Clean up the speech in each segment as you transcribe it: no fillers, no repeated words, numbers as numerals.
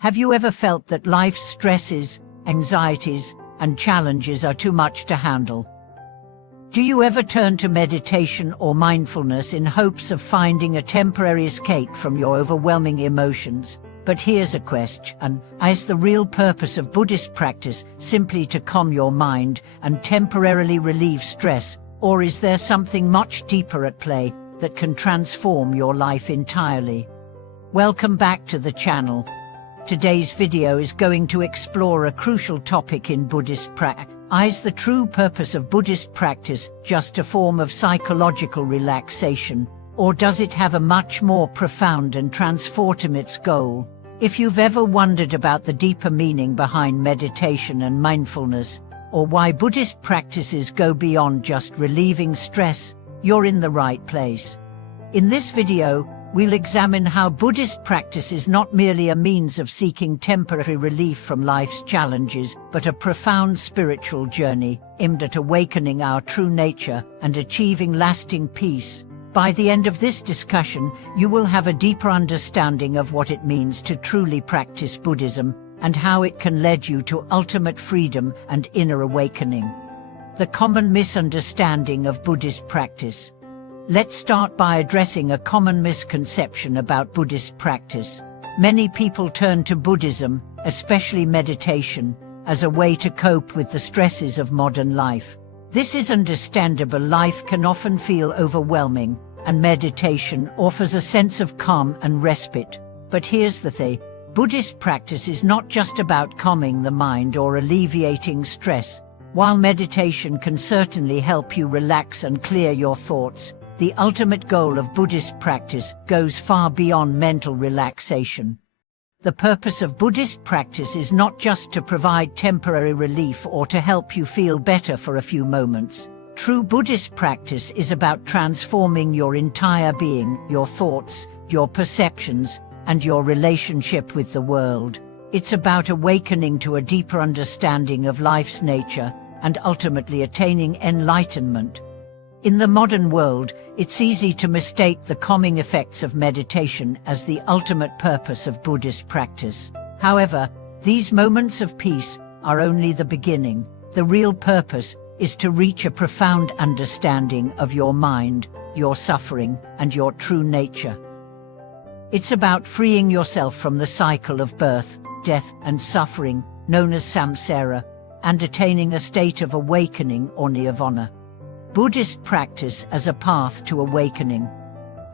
Have you ever felt that life's stresses, anxieties, and challenges are too much to handle? Do you ever turn to meditation or mindfulness in hopes of finding a temporary escape from your overwhelming emotions? But here's a question: is the real purpose of Buddhist practice simply to calm your mind and temporarily relieve stress, or is there something much deeper at play that can transform your life entirely? Welcome back to the channel. Today's video is going to explore a crucial topic in Buddhist practice. Is the true purpose of Buddhist practice just a form of psychological relaxation, or does it have a much more profound and transformative goal? If you've ever wondered about the deeper meaning behind meditation and mindfulness, or why Buddhist practices go beyond just relieving stress, you're in the right place. In this video, we'll examine how Buddhist practice is not merely a means of seeking temporary relief from life's challenges, but a profound spiritual journey aimed at awakening our true nature and achieving lasting peace. By the end of this discussion, you will have a deeper understanding of what it means to truly practice Buddhism and how it can lead you to ultimate freedom and inner awakening. The common misunderstanding of Buddhist practice. Let's start by addressing a common misconception about Buddhist practice. Many people turn to Buddhism, especially meditation, as a way to cope with the stresses of modern life. This is understandable. Life can often feel overwhelming, and meditation offers a sense of calm and respite. But here's the thing: Buddhist practice is not just about calming the mind or alleviating stress. While meditation can certainly help you relax and clear your thoughts, the ultimate goal of Buddhist practice goes far beyond mental relaxation. The purpose of Buddhist practice is not just to provide temporary relief or to help you feel better for a few moments. True Buddhist practice is about transforming your entire being, your thoughts, your perceptions, and your relationship with the world. It's about awakening to a deeper understanding of life's nature and ultimately attaining enlightenment. In the modern world, it's easy to mistake the calming effects of meditation as the ultimate purpose of Buddhist practice. However, these moments of peace are only the beginning. The real purpose is to reach a profound understanding of your mind, your suffering, and your true nature. It's about freeing yourself from the cycle of birth, death, and suffering, known as samsara, and attaining a state of awakening or nirvana. Buddhist practice as a path to awakening.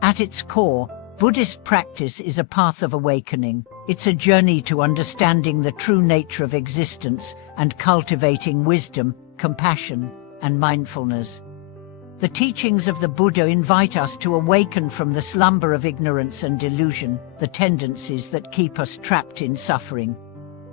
At its core, Buddhist practice is a path of awakening. It's a journey to understanding the true nature of existence and cultivating wisdom, compassion, and mindfulness. The teachings of the Buddha invite us to awaken from the slumber of ignorance and delusion, the tendencies that keep us trapped in suffering.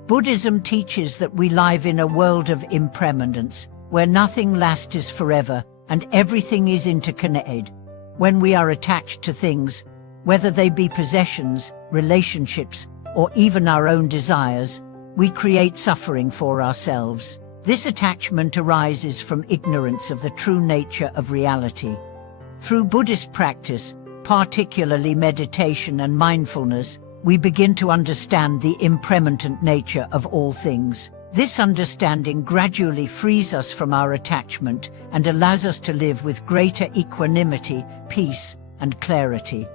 Buddhism teaches that we live in a world of impermanence, where nothing lasts forever, and everything is interconnected. When we are attached to things, whether they be possessions, relationships, or even our own desires, we create suffering for ourselves. This attachment arises from ignorance of the true nature of reality. Through Buddhist practice, particularly meditation and mindfulness, we begin to understand the impermanent nature of all things. This understanding gradually frees us from our attachment and allows us to live with greater equanimity, peace, and clarity.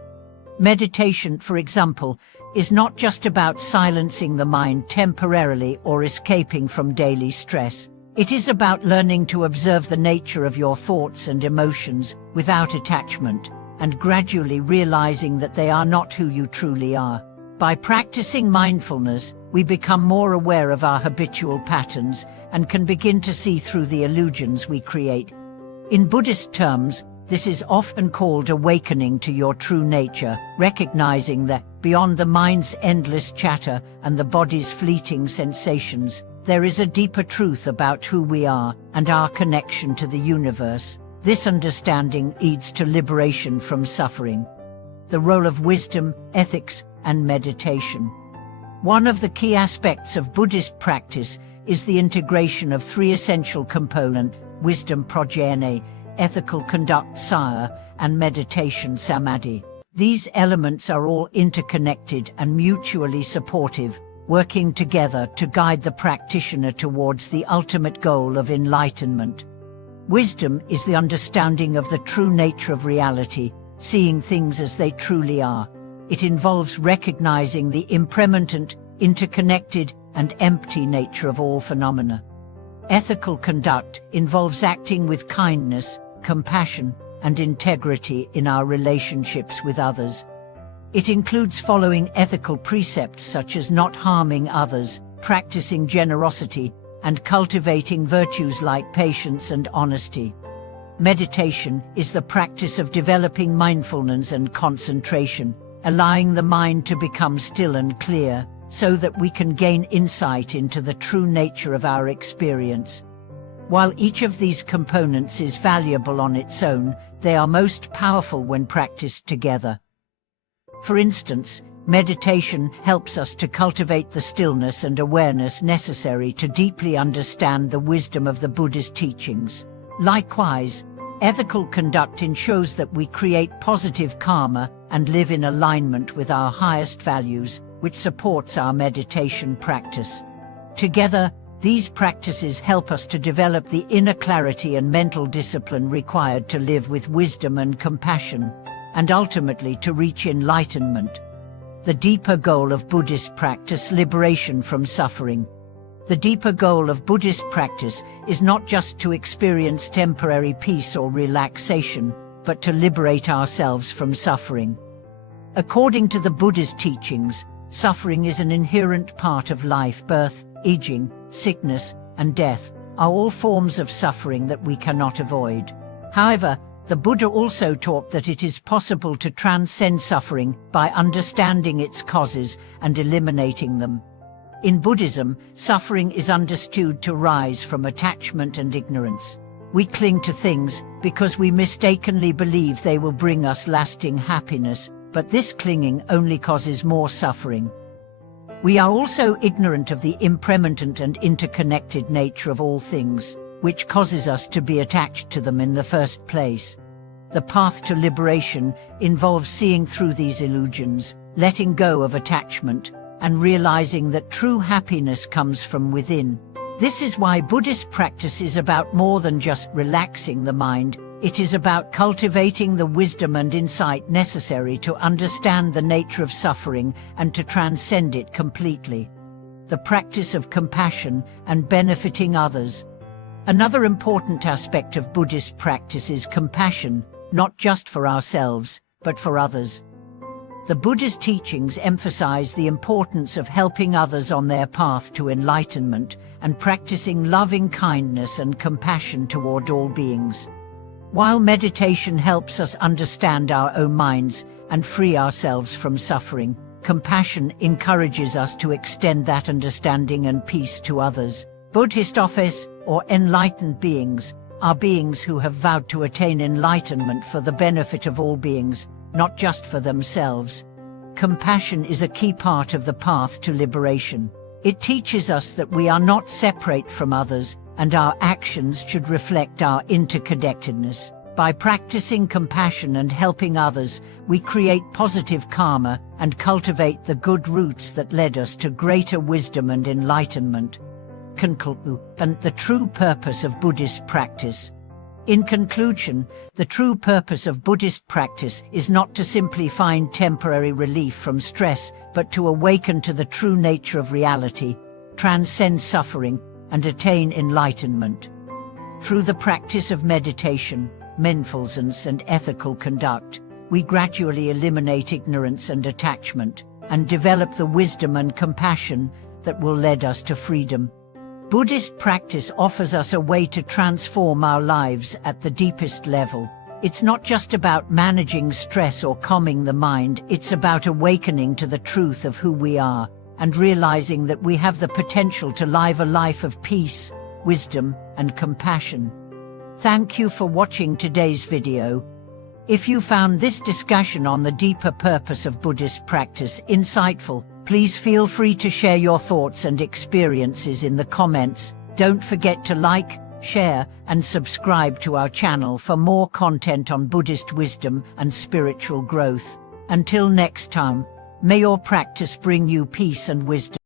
Meditation, for example, is not just about silencing the mind temporarily or escaping from daily stress. It is about learning to observe the nature of your thoughts and emotions without attachment, and gradually realizing that they are not who you truly are. By practicing mindfulness, we become more aware of our habitual patterns and can begin to see through the illusions we create. In Buddhist terms, this is often called awakening to your true nature, recognizing that, beyond the mind's endless chatter and the body's fleeting sensations, there is a deeper truth about who we are and our connection to the universe. This understanding leads to liberation from suffering. The role of wisdom, ethics, and meditation. One of the key aspects of Buddhist practice is the integration of three essential components: wisdom prajna, ethical conduct saya, and meditation samadhi. These elements are all interconnected and mutually supportive, working together to guide the practitioner towards the ultimate goal of enlightenment. Wisdom is the understanding of the true nature of reality, seeing things as they truly are. It involves recognizing the impermanent, interconnected, and empty nature of all phenomena. Ethical conduct involves acting with kindness, compassion, and integrity in our relationships with others. It includes following ethical precepts such as not harming others, practicing generosity, and cultivating virtues like patience and honesty. Meditation is the practice of developing mindfulness and concentration, allowing the mind to become still and clear, so that we can gain insight into the true nature of our experience. While each of these components is valuable on its own, they are most powerful when practiced together. For instance, meditation helps us to cultivate the stillness and awareness necessary to deeply understand the wisdom of the Buddhist teachings. Likewise, ethical conduct ensures that we create positive karma and live in alignment with our highest values, which supports our meditation practice. Together, these practices help us to develop the inner clarity and mental discipline required to live with wisdom and compassion, and ultimately to reach enlightenment. The deeper goal of Buddhist practice: liberation from suffering. The deeper goal of Buddhist practice is not just to experience temporary peace or relaxation, but to liberate ourselves from suffering. According to the Buddha's teachings, suffering is an inherent part of life. Birth, aging, sickness, and death are all forms of suffering that we cannot avoid. However, the Buddha also taught that it is possible to transcend suffering by understanding its causes and eliminating them. In Buddhism, suffering is understood to rise from attachment and ignorance. We cling to things because we mistakenly believe they will bring us lasting happiness, but this clinging only causes more suffering. We are also ignorant of the impermanent and interconnected nature of all things, which causes us to be attached to them in the first place. The path to liberation involves seeing through these illusions, letting go of attachment, and realizing that true happiness comes from within. This is why Buddhist practice is about more than just relaxing the mind. It is about cultivating the wisdom and insight necessary to understand the nature of suffering and to transcend it completely. The practice of compassion and benefiting others. Another important aspect of Buddhist practice is compassion, not just for ourselves, but for others. The Buddha's teachings emphasize the importance of helping others on their path to enlightenment and practicing loving kindness and compassion toward all beings. While meditation helps us understand our own minds and free ourselves from suffering, compassion encourages us to extend that understanding and peace to others. Bodhisattvas, or enlightened beings, are beings who have vowed to attain enlightenment for the benefit of all beings, not just for themselves. Compassion is a key part of the path to liberation. It teaches us that we are not separate from others, and our actions should reflect our interconnectedness. By practicing compassion and helping others, we create positive karma and cultivate the good roots that led us to greater wisdom and enlightenment. And the true purpose of Buddhist practice. In conclusion, the true purpose of Buddhist practice is not to simply find temporary relief from stress, but to awaken to the true nature of reality, transcend suffering, and attain enlightenment. Through the practice of meditation, mindfulness, and ethical conduct, we gradually eliminate ignorance and attachment, and develop the wisdom and compassion that will lead us to freedom. Buddhist practice offers us a way to transform our lives at the deepest level. It's not just about managing stress or calming the mind, it's about awakening to the truth of who we are, and realizing that we have the potential to live a life of peace, wisdom, and compassion. Thank you for watching today's video. If you found this discussion on the deeper purpose of Buddhist practice insightful, please feel free to share your thoughts and experiences in the comments. Don't forget to like, share, and subscribe to our channel for more content on Buddhist wisdom and spiritual growth. Until next time, may your practice bring you peace and wisdom.